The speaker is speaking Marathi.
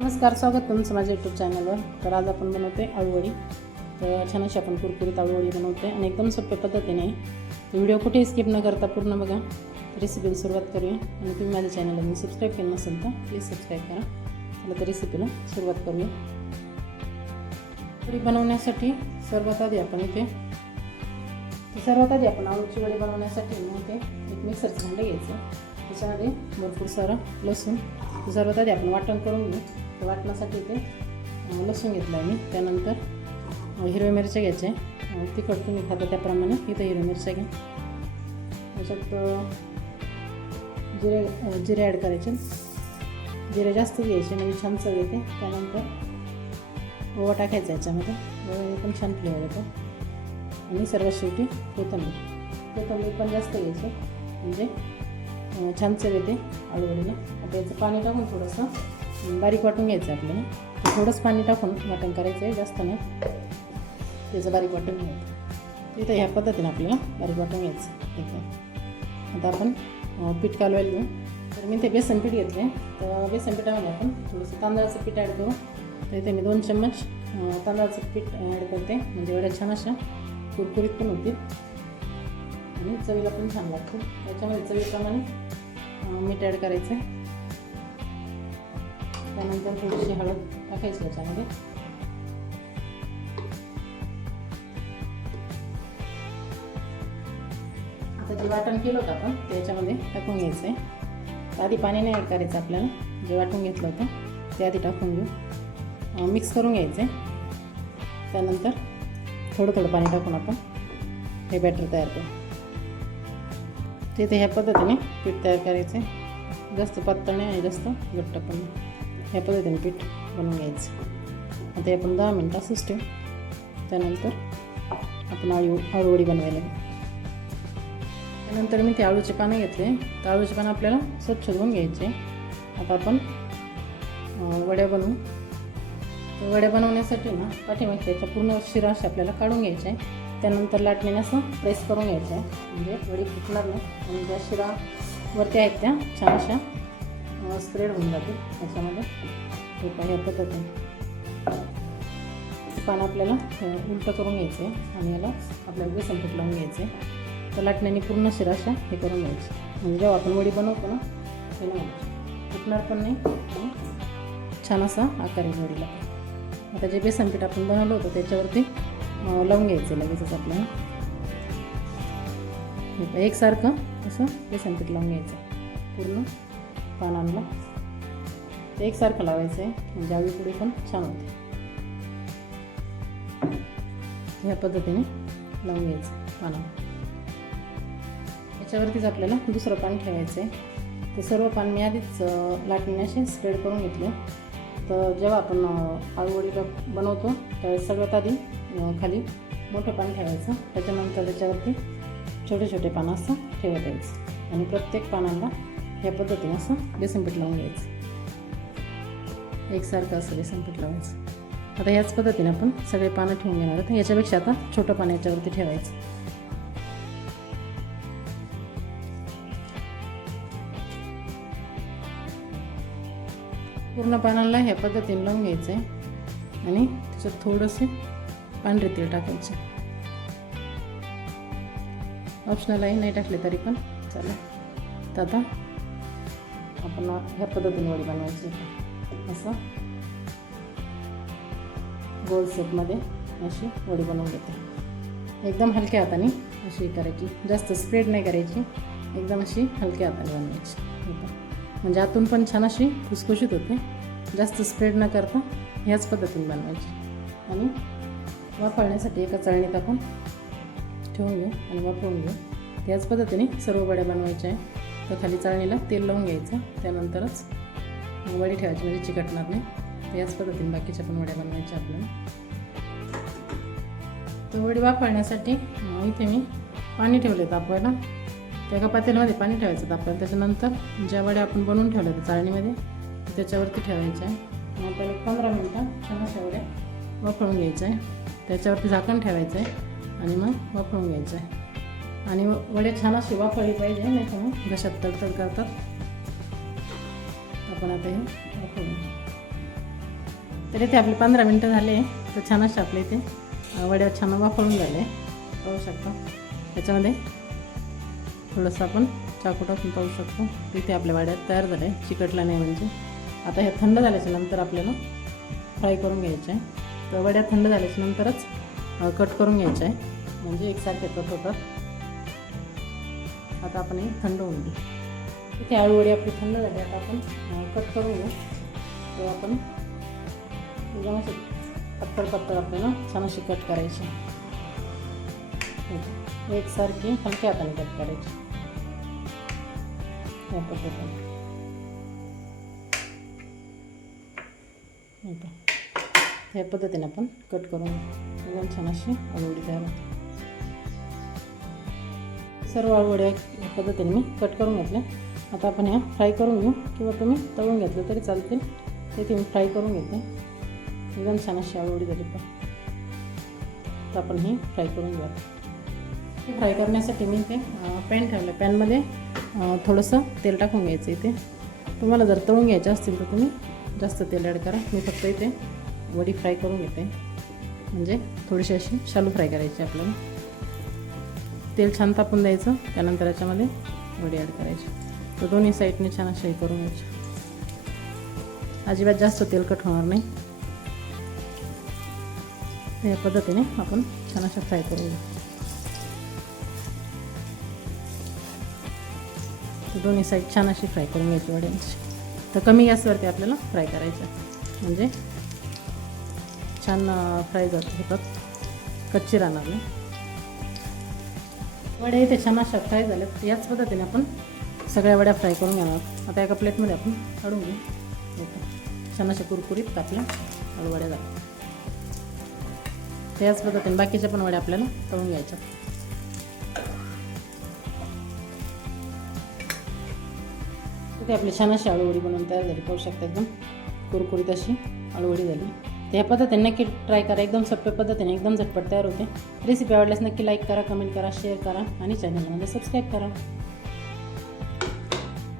नमस्कार स्वागत तुमचं माझ्या यूट्यूब चॅनलवर तर आज आपण बनवते आळूवडी. तर छान अशी आपण कुरकुरीत आळूवडी बनवते आणि एकदम सोप्या पद्धतीने. व्हिडिओ कुठेही स्किप न करता पूर्ण बघा. रेसिपीला सुरुवात करूया. आणि तुम्ही माझ्या चॅनलला मी सबस्क्राईब केलं नसेल तर प्लीज सबस्क्राईब करा. चला तर रेसिपीला सुरुवात करूया. वडी बनवण्यासाठी सर्वात आधी आपण इथे सर्वात आधी आपण आळूची वडी बनवण्यासाठी मग ते एक मिक्सरचं भांडं घ्यायचं. त्याच्यामध्ये भरपूर सारं लसूण. सर्वात आधी आपण वाटण करून घेऊ. वाटण्यासाठी ते इथे लसूण घेतलं आहे मी त्यानंतर हिरव्या मिरच्या घ्यायच्या आहे. तिखट तुम्ही खाता त्याप्रमाणे. इथं हिरव्या मिरच्या घ्या. त्याच्यात जिरे जिरे ॲड करायचे. जिरे जास्त घ्यायचे म्हणजे छान चव येते. त्यानंतर ओवा टाकायचा याच्यामध्ये. ओव्याने पण छान फ्लेवर येतो. आणि सर्वात शेवटी कोथंबीर. कोथंबीर पण जास्त घ्यायचं. म्हणजे छान चव येते आळूवडीला. आता याचं पाणी टाकून थोडंसं बारीक वाटून घ्यायचं आपल्याला. थोडंच पाणी टाकून वाटण करायचं आहे जास्त नाही. त्याचं बारीक वाटून घ्यायचं तिथं ह्या पद्धतीनं आपल्याला बारीक वाटून घ्यायचं एकदम. आता आपण पीठ कालवायला घेऊ तर मी ते बेसन पीठ घेतले तर बेसन पिठामध्ये आपण थोडंसं तांदळाचं पीठ ॲड करू. तर इथे मी दोन चम्मच तांदळाचं पीठ ॲड करते. म्हणजे एवढ्या छान अशा कुरकुरीत पण होतील. आणि चवीला पण छान लागतो त्याच्यामध्ये चवीप्रमाणे मीठ ॲड करायचं आहे त्यानंतर थोडीशी हळद टाकायची याच्यामध्ये. आता जे वाटण केलं होतं आपण ते याच्यामध्ये टाकून घ्यायचं आहे आधी पाणी नाही ॲड करायचं आपल्याला जे वाटून घेतलं होतं ते आधी टाकून घेऊ. मिक्स करून घ्यायचं आहे त्यानंतर थोडं थोडं पाणी टाकून आपण हे बॅटर तयार करू. तिथे ह्या पद्धतीने पीठ तयार करायचं आहे जास्त पातळ नाही आणि जास्त घट्ट पण नाही. ह्या पद्धतीने पीठ बनवून घ्यायचं आता आपण दहा मिनटं असंच ठेवू त्यानंतर आपण आळू आळूवडी बनवायला त्यानंतर मी ते आळूचे पानं घेतले तर आळूचे पानं आपल्याला स्वच्छ धुवून घ्यायचे आता आपण वड्या बनवू तर वड्या बनवण्यासाठी ना पाठीमागच्या याच्या पूर्ण शिरा अशा आपल्याला काढून घ्यायचे आहे त्यानंतर लाटण्याने असं प्रेस करून घ्यायचं आहे म्हणजे वडी फुटणार नाही आणि ज्या शिरा वरती आहेत त्या छान अशा स्प्रेड होऊन जाते त्याच्यामध्ये. हे पाणी ह्या पद्धतीने पान आपल्याला अं, उलटं करून घ्यायचं आहे आणि याला आपल्याला बेसन पीठ लावून घ्यायचं आहे तर लाटण्याने पूर्ण शिराशा हे करून घ्यायचं. म्हणजे जेव्हा आपण वडी बनवतो ना तेव्हा फुटणार पण नाही आणि छान असा आकार येईल वडीला. आता जे बेसन पीठ आपण बनवलं होतं त्याच्यावरती लावून घ्यायचं लगेचच आपल्याला. एकसारखं असं बेसन पीठ लावून घ्यायचं पूर्ण पानांना ते एकसारखं लावायचं आहे म्हणजे आवी पुढे पण छान होते. ह्या पद्धतीने लावून घ्यायचं पानांना याच्यावरतीच आपल्याला दुसरं पान ठेवायचं आहे ते सर्व पान मी आधीच लाटणी असे स्प्रेड करून घेतले. तर जेव्हा आपण आळूवडीला बनवतो त्यावेळेस सगळ्यात आधी खाली मोठं पान ठेवायचं. त्याच्यानंतर त्याच्यावरती छोटे छोटे पानं असं ठेवत यायचं. आणि प्रत्येक पानांना ह्या पद्धतीने असं बेसन पीठ लावून घ्यायचं. एकसारखं असं बेसन पीठ लावायचं. आता ह्याच पद्धतीने आपण सगळे पानं ठेवून घेणार आहोत. याच्यापेक्षा आता छोटं पान याच्यावरती ठेवायचं. पूर्ण पानाला ह्या पद्धतीने लावून घ्यायचं आहे आणि त्याच्यात थोडंसे पांढरे तेल टाकायचे. ऑप्शनल आहे नाही टाकले तरी पण चालेल. तर आता आपण ह्या पद्धतीने वडी बनवायची असं गोल शेपमध्ये अशी वडी बनवून घेते एकदम हलक्या हाताने अशी करायची जास्त स्प्रेड नाही करायची एकदम अशी हलक्या हाताने बनवायची म्हणजे आतून पण छान अशी खुसखुशीत होते जास्त स्प्रेड न करता ह्याच पद्धतीने बनवायची आणि वापरण्यासाठी एका चाळणीत आपण ठेवून घेऊ आणि वाफवून घेऊ त्याच पद्धतीने सर्व वड्या बनवायच्या आहे तर खाली चाळणीला तेल लावून घ्यायचं. त्यानंतरच वडी ठेवायची म्हणजे चिकटणार नाही. याच पद्धतीने बाकीच्या पण वड्या बनवायच्या आपल्याला. तर वडी वाफळण्यासाठी इथे मी पाणी ठेवले तापवायला त्या एका पातेल्यामध्ये पाणी ठेवायचं तापवायला त्याच्यानंतर ज्या वड्या आपण बनवून ठेवल्या त्या चाळणीमध्ये त्याच्यावरती ठेवायच्या आहे. मग त्याला पंधरा मिनटं छान अशा वड्या वाफळून घ्यायचं आहे. त्याच्यावरती झाकण ठेवायचं आहे. आणि मग वाफळून घ्यायचं आहे. आणि व- वड्या छान अशी वाफळली पाहिजे नाही तर मग? घशात तडतड करतात. आपण आता हे वाफळून तर इथे आपले पंधरा मिनटं झाले. तर छान असे आपले इथे वड्या छान वाफळून झाले. पाहू शकता. त्याच्यामध्ये थोडंसं आपण चाकू टाकून पाहू शकतो. इथे आपल्या वड्या तयार झाल्या. चिकटला नाही म्हणजे. आता हे थंड झाल्याच्यानंतर आपल्याला फ्राय करून घ्यायचं आहे. तर वड्या थंड झाल्याच्या नंतरच कट करून घ्यायचं आहे. म्हणजे एकसारखे कट होतात. आता आपण हे थंड होऊन घेऊ. इथे आळूवडी आपली थंड झाली आता आपण कट करून घेऊ. तर आपण एकदम असे पत्तर पत्तर आपल्याला छान अशी कट करायची. हे एकसारखी हलक्या हाताने कट करायची. या पद्धतीने. या पद्धतीने आपण कट करून एकदम छान अशी आळूवडी तयार होते सर्व आळूवड्या पद्धतीने मी कट करून घेतल्या. आता आपण ह्या फ्राय करून घेऊ. किंवा तुम्ही तळून घेतलं तरी चालतील. ते मी फ्राय करून घेते एकदम छान अशी आळूवडी झाली पण तर आपण हे फ्राय करून घ्या ते फ्राय करण्यासाठी मी ते पॅन ठेवलं पॅनमध्ये थोडंसं तेल टाकून घ्यायचं इथे. तुम्हाला जर तळून घ्यायचे असतील तर तुम्ही जास्त तेल ॲड करा. मी फक्त इथे वडी फ्राय करून घेते. म्हणजे थोडीशी अशी शालू फ्राय करायची आपल्याला. तेल छान तापून द्यायचं. त्यानंतर याच्यामध्ये वडी ॲड करायची. तर दोन्ही साईडने छान अशी हे करून घ्यायची. अजिबात जास्त तेलकट होणार नाही. या पद्धतीने आपण छान अशा फ्राय करून घेऊ. दोन्ही साईड छान अशी फ्राय करून घ्यायची वड्यांची. तर कमी गॅसवरती आपल्याला फ्राय करायचं म्हणजे छान फ्राय जात होतात कच्ची राहणार नाही. वड्या इथे छान अशा फ्राय झाल्यात याच पद्धतीने आपण सगळ्या वड्या फ्राय करून घेणार आता एका प्लेटमध्ये आपण काढून घेऊ ओके छान अशा कुरकुरीत आपल्या आणि वड्या झाल्या. त्याच पद्धतीने बाकीच्या पण वड्या आपल्याला तळून घ्यायच्या. तिथे आपली छान अशी आळूवडी बनवून तयार झाली. पाहू शकता एकदम कुरकुरीत अशी आळूवडी झाली. ह्या पद्धतीने नक्की ट्राय करा. एकदम सोप्या पद्धतीने एकदम झटपट तयार होते. रेसिपी आवडल्यास नक्की लाईक करा कमेंट करा शेअर करा आणि चॅनलमध्ये सबस्क्राईब करा.